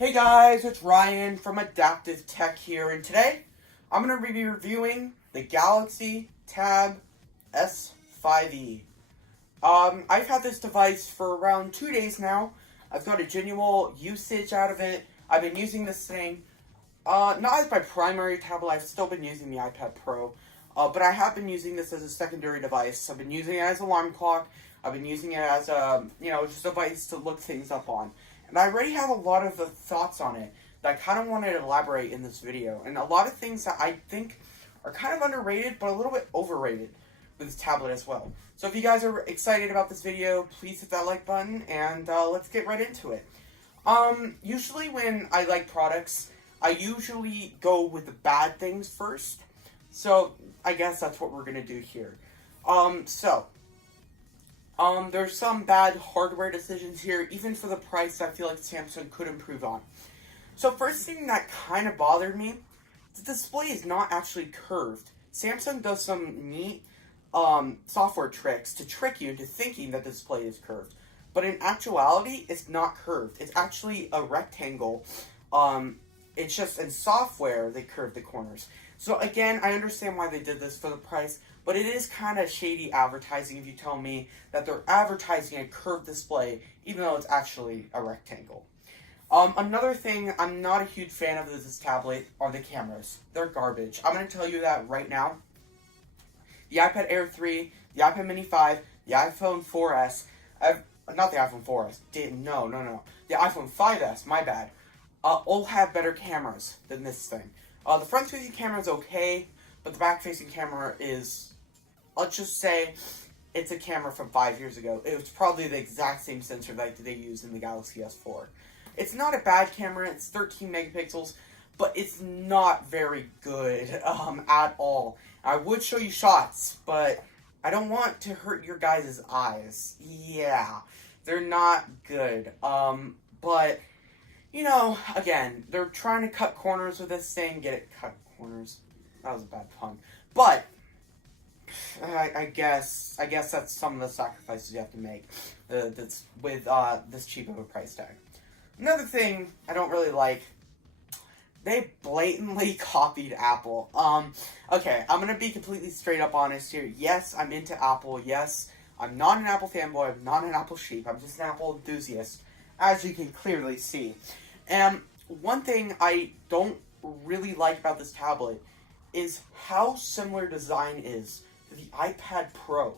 Hey guys, it's Ryan from Adaptive Tech here, and today I'm going to be reviewing the Galaxy Tab S5e. I've had this device for around 2 days now. I've got a genuine usage out of it. I've been using this thing, not as my primary tablet. I've still been using the iPad Pro, but I have been using this as a secondary device. I've been using it as an alarm clock. I've been using it as a, just a device to look things up on. And I already have a lot of thoughts on it that I kind of want to elaborate in this video. And a lot of things that I think are kind of underrated, but a little bit overrated with this tablet as well. So if you guys are excited about this video, please hit that like button, and let's get right into it. Usually when I like products, I usually go with the bad things first. So I guess that's what we're going to do here. There's some bad hardware decisions here, even for the price I feel like Samsung could improve on. So first thing that kind of bothered me, the display is not actually curved. Samsung does some neat software tricks to trick you into thinking that the display is curved. But in actuality, it's not curved. It's actually a rectangle. It's just in software, they curve the corners. So again, I understand why they did this for the price, but it is kind of shady advertising if you tell me that they're advertising a curved display, even though it's actually a rectangle. Another thing I'm not a huge fan of this tablet are the cameras. They're garbage. I'm going to tell you that right now. The iPad Air 3, the iPad Mini 5, the iPhone 4S, not the iPhone 4S, no. The iPhone 5S, my bad, all have better cameras than this thing. The front-facing camera is okay, but the back-facing camera is, let's just say, it's a camera from 5 years ago. It was probably the exact same sensor that they used in the Galaxy S4. It's not a bad camera. It's 13 megapixels, but it's not very good at all. I would show you shots, but I don't want to hurt your guys' eyes. Yeah, they're not good. But, again, they're trying to cut corners with this thing. Get it? Cut corners. That was a bad pun. But I guess that's some of the sacrifices you have to make that's with this cheap of a price tag. Another thing I don't really like, they blatantly copied Apple. Okay, I'm going to be completely straight up honest here. Yes, I'm into Apple. Yes, I'm not an Apple fanboy. I'm not an Apple sheep. I'm just an Apple enthusiast, as you can clearly see. And one thing I don't really like about this tablet is how similar design is to the iPad Pro.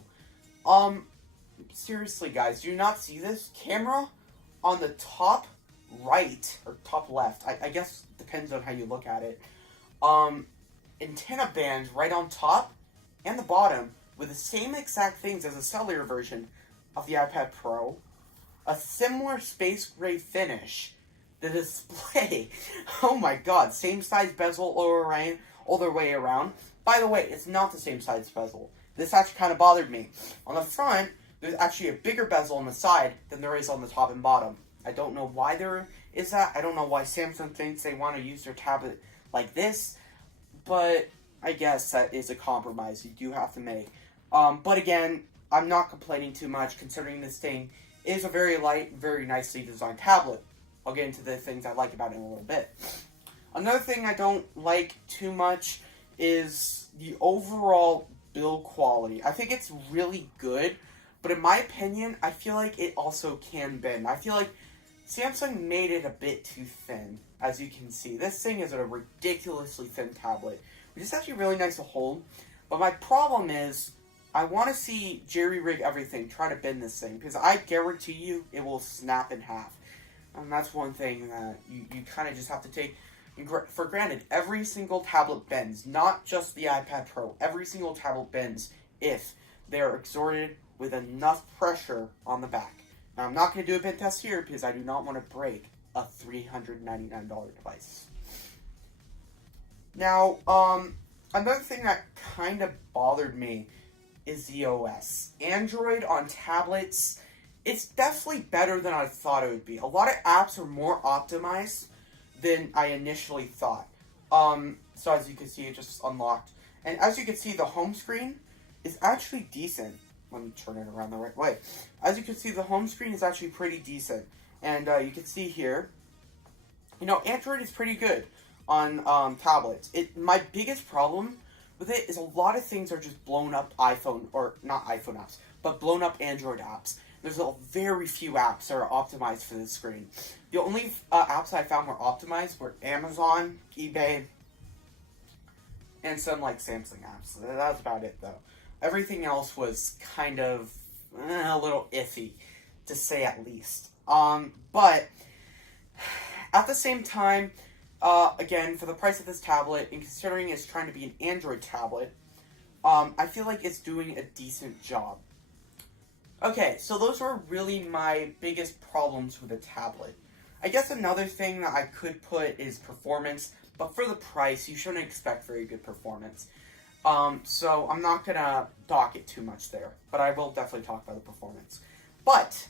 Seriously guys, do you not see this? Camera on the top right, or top left, I guess depends on how you look at it. Antenna bands right on top and the bottom with the same exact things as a cellular version of the iPad Pro. A similar space gray finish. The display, oh my god, same size bezel all the way around. By the way, it's not the same size bezel. This actually kind of bothered me. On the front, there's actually a bigger bezel on the side than there is on the top and bottom. I don't know why there is that. I don't know why Samsung thinks they want to use their tablet like this, but I guess that is a compromise you do have to make. But again, I'm not complaining too much considering this thing is a very light, very nicely designed tablet. I'll get into the things I like about it in a little bit. Another thing I don't like too much is the overall build quality. I think it's really good, but in my opinion, I feel like it also can bend. I feel like Samsung made it a bit too thin, as you can see. This thing is a ridiculously thin tablet, which is actually really nice to hold. But my problem is, I want to see jerry-rig everything, try to bend this thing, because I guarantee you it will snap in half. And that's one thing that you kind of just have to take for granted. Every single tablet bends, not just the iPad Pro. Every single tablet bends if they are exerted with enough pressure on the back. Now, I'm not going to do a bend test here because I do not want to break a $399 device. Now, another thing that kind of bothered me is the OS. Android on tablets, it's definitely better than I thought it would be. A lot of apps are more optimized than I initially thought. So as you can see, it just unlocked. And as you can see, the home screen is actually decent. Let me turn it around the right way. As you can see, the home screen is actually pretty decent. And you can see here, Android is pretty good on tablets. My biggest problem with it is a lot of things are just blown up iPhone, or not iPhone apps, but blown up Android apps. There's a very few apps that are optimized for this screen. The only apps I found were optimized were Amazon, eBay, and some like Samsung apps. That's about it though. Everything else was kind of a little iffy, to say at least. But at the same time, again, for the price of this tablet, and considering it's trying to be an Android tablet, I feel like it's doing a decent job. Okay, so those were really my biggest problems with the tablet. I guess another thing that I could put is performance, but for the price, you shouldn't expect very good performance. So I'm not gonna dock it too much there, but I will definitely talk about the performance. But,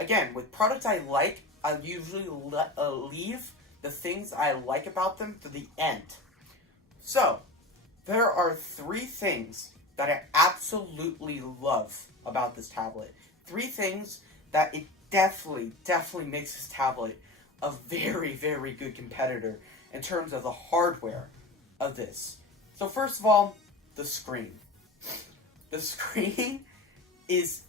again, with products I like, I usually leave the things I like about them to the end. So, there are 3 things that I absolutely love about this tablet. 3 things that it definitely makes this tablet a very, very good competitor in terms of the hardware of this. So first of all, the screen. The screen is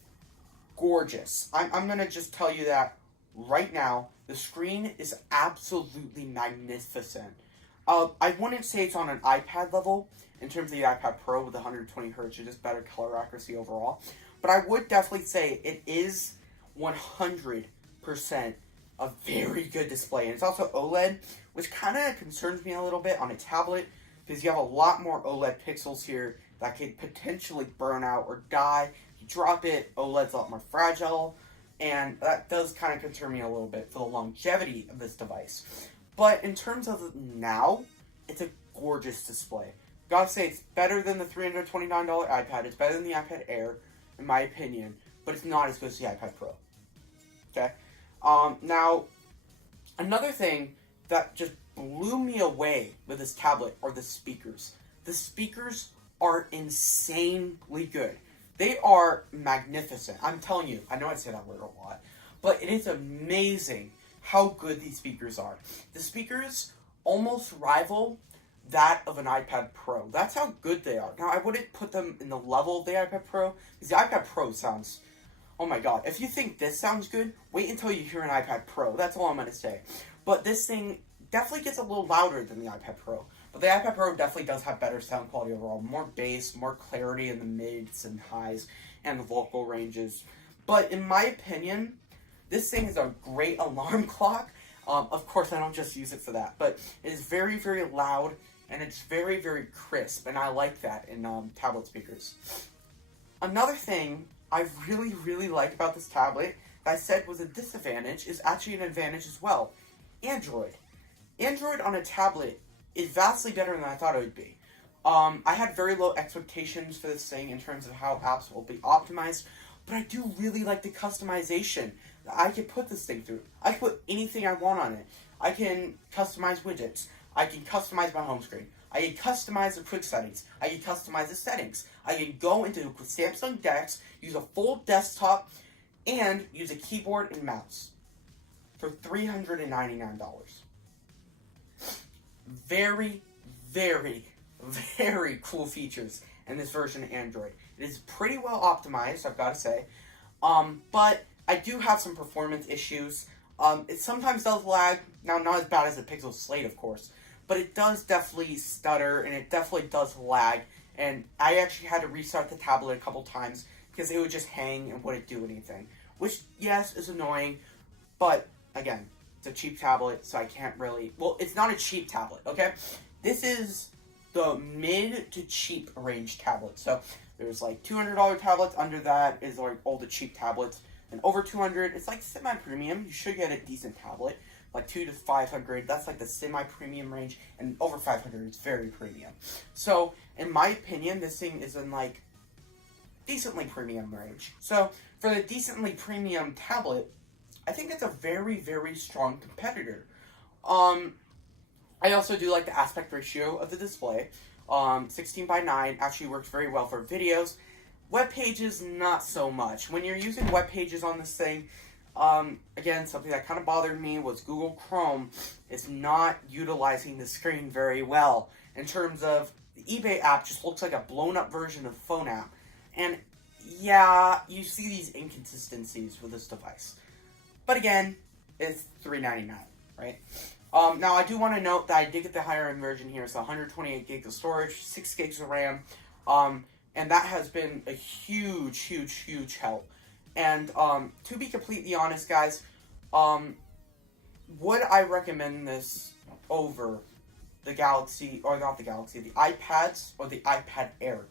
gorgeous. I'm going to just tell you that right now. The screen is absolutely magnificent. I wouldn't say it's on an iPad level in terms of the iPad Pro with 120 Hz, just better color accuracy overall. But I would definitely say it is 100% a very good display. And it's also OLED, which kind of concerns me a little bit on a tablet, because you have a lot more OLED pixels here that could potentially burn out or die. You drop it, OLED's a lot more fragile, and that does kind of concern me a little bit for the longevity of this device. But in terms of now, it's a gorgeous display. Gotta say, it's better than the $329 iPad. It's better than the iPad Air, in my opinion, but it's not as good as the iPad Pro. Okay? Now, another thing that just blew me away with this tablet are the speakers. The speakers are insanely good. They are magnificent. I'm telling you, I know I say that word a lot, but it is amazing how good these speakers are. The speakers almost rival that of an iPad Pro. That's how good they are. Now, I wouldn't put them in the level of the iPad Pro, because the iPad Pro sounds, oh my god, if you think this sounds good, wait until you hear an iPad Pro. That's all I'm going to say. But this thing definitely gets a little louder than the iPad Pro. But the iPad Pro definitely does have better sound quality overall. More bass, more clarity in the mids and highs, and the vocal ranges. But in my opinion, this thing is a great alarm clock. Of course, I don't just use it for that. But it is very, very loud, and it's very, very crisp. And I like that in tablet speakers. Another thing I really, really like about this tablet that I said was a disadvantage is actually an advantage as well. Android. Android on a tablet is vastly better than I thought it would be. I had very low expectations for this thing in terms of how apps will be optimized, but I do really like the customization that I can put this thing through. I can put anything I want on it. I can customize widgets. I can customize my home screen. I can customize the quick settings. I can customize the settings. I can go into Samsung Dex, use a full desktop, and use a keyboard and mouse for $399. Very, very, very cool features in this version of Android. It is pretty well optimized, I've got to say. But I do have some performance issues. It sometimes does lag. Now, not as bad as the Pixel Slate, of course. But it does definitely stutter, and it definitely does lag. And I actually had to restart the tablet a couple times because it would just hang and wouldn't do anything. Which, yes, is annoying. But, again, it's a cheap tablet, so I can't really... Well, it's not a cheap tablet, okay? This is the mid to cheap range tablet. So there's like $200 tablets. Under that is like all the cheap tablets. And over $200, it's like semi-premium. You should get a decent tablet. Like $200 to $500, that's like the semi-premium range. And over $500, it's very premium. So, in my opinion, this thing is in like decently premium range. So, for the decently premium tablet, I think it's a very, very strong competitor. I also do like the aspect ratio of the display. 16:9 actually works very well for videos. Web pages, not so much. When you're using web pages on this thing, Again, something that kind of bothered me was Google Chrome is not utilizing the screen very well. In terms of the eBay app, just looks like a blown up version of the phone app. And yeah, you see these inconsistencies with this device. But again, it's $399, right? Now, I do want to note that I did get the higher end version here. So 128 gigs of storage, 6 gigs of RAM. And that has been a huge, huge, huge help. And to be completely honest, guys, would I recommend this over the Galaxy, or not the Galaxy, the iPads or the iPad Air?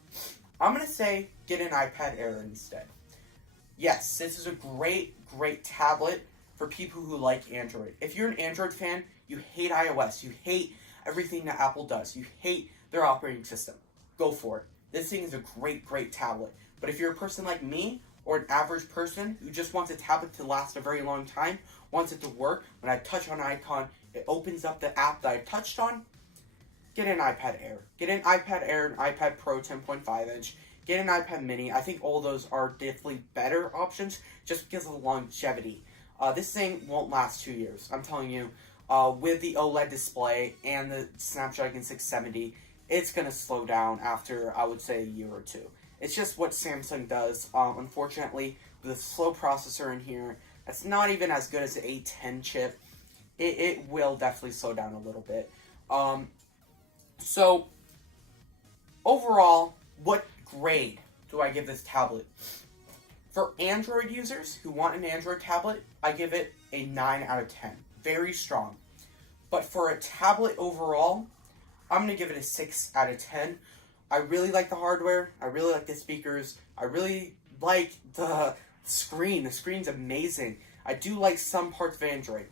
I'm going to say get an iPad Air instead. Yes, this is a great, great tablet for people who like Android. If you're an Android fan, you hate iOS, you hate everything that Apple does, you hate their operating system, go for it. This thing is a great, great tablet. But if you're a person like me, or an average person who just wants a tablet to last a very long time, wants it to work, when I touch on an icon, it opens up the app that I touched on, get an iPad Air. Get an iPad Air, an iPad Pro 10.5 inch, get an iPad Mini. I think all those are definitely better options just because of the longevity. This thing won't last 2 years. I'm telling you, with the OLED display and the Snapdragon 670, it's going to slow down after, I would say, a year or two. It's just what Samsung does. Unfortunately, with a slow processor in here, that's not even as good as the A10 chip. It will definitely slow down a little bit. So, overall, what grade do I give this tablet? For Android users who want an Android tablet, I give it a 9 out of 10. Very strong. But for a tablet overall, I'm going to give it a 6 out of 10. I really like the hardware. I really like the speakers. I really like the screen. The screen's amazing. I do like some parts of Android.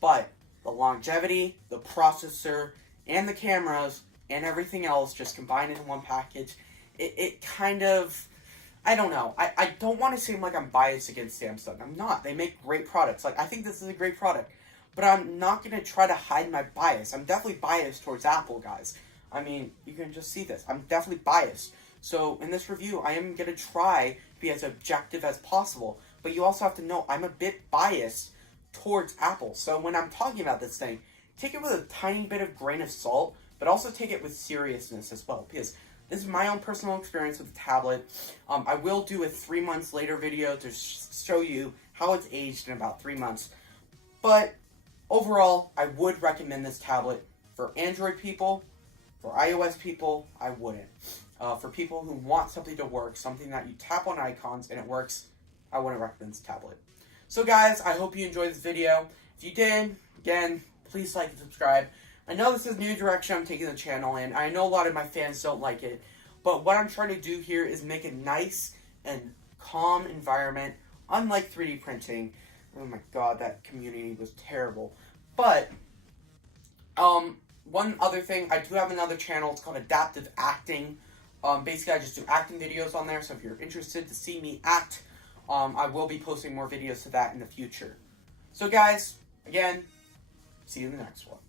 But the longevity, the processor, and the cameras, and everything else just combined into one package, it kind of, I don't know. I don't want to seem like I'm biased against Samsung. I'm not. They make great products. Like, I think this is a great product. But I'm not going to try to hide my bias. I'm definitely biased towards Apple, guys. I mean, you can just see this. I'm definitely biased. So, in this review, I am going to try to be as objective as possible. But you also have to know I'm a bit biased towards Apple. So, when I'm talking about this thing, take it with a tiny bit of grain of salt, but also take it with seriousness as well. Because this is my own personal experience with the tablet. I will do a 3 months later video to show you how it's aged in about 3 months. But overall, I would recommend this tablet. For Android people, for iOS people, I wouldn't. For people who want something to work, something that you tap on icons and it works, I wouldn't recommend this tablet. So guys, I hope you enjoyed this video. If you did, again, please like and subscribe. I know this is a new direction I'm taking the channel in. I know a lot of my fans don't like it. But what I'm trying to do here is make a nice and calm environment, unlike 3D printing. Oh my god, that community was terrible. But, one other thing, I do have another channel. It's called Adaptive Acting. Basically, I just do acting videos on there. So if you're interested to see me act, I will be posting more videos to that in the future. So guys, again, see you in the next one.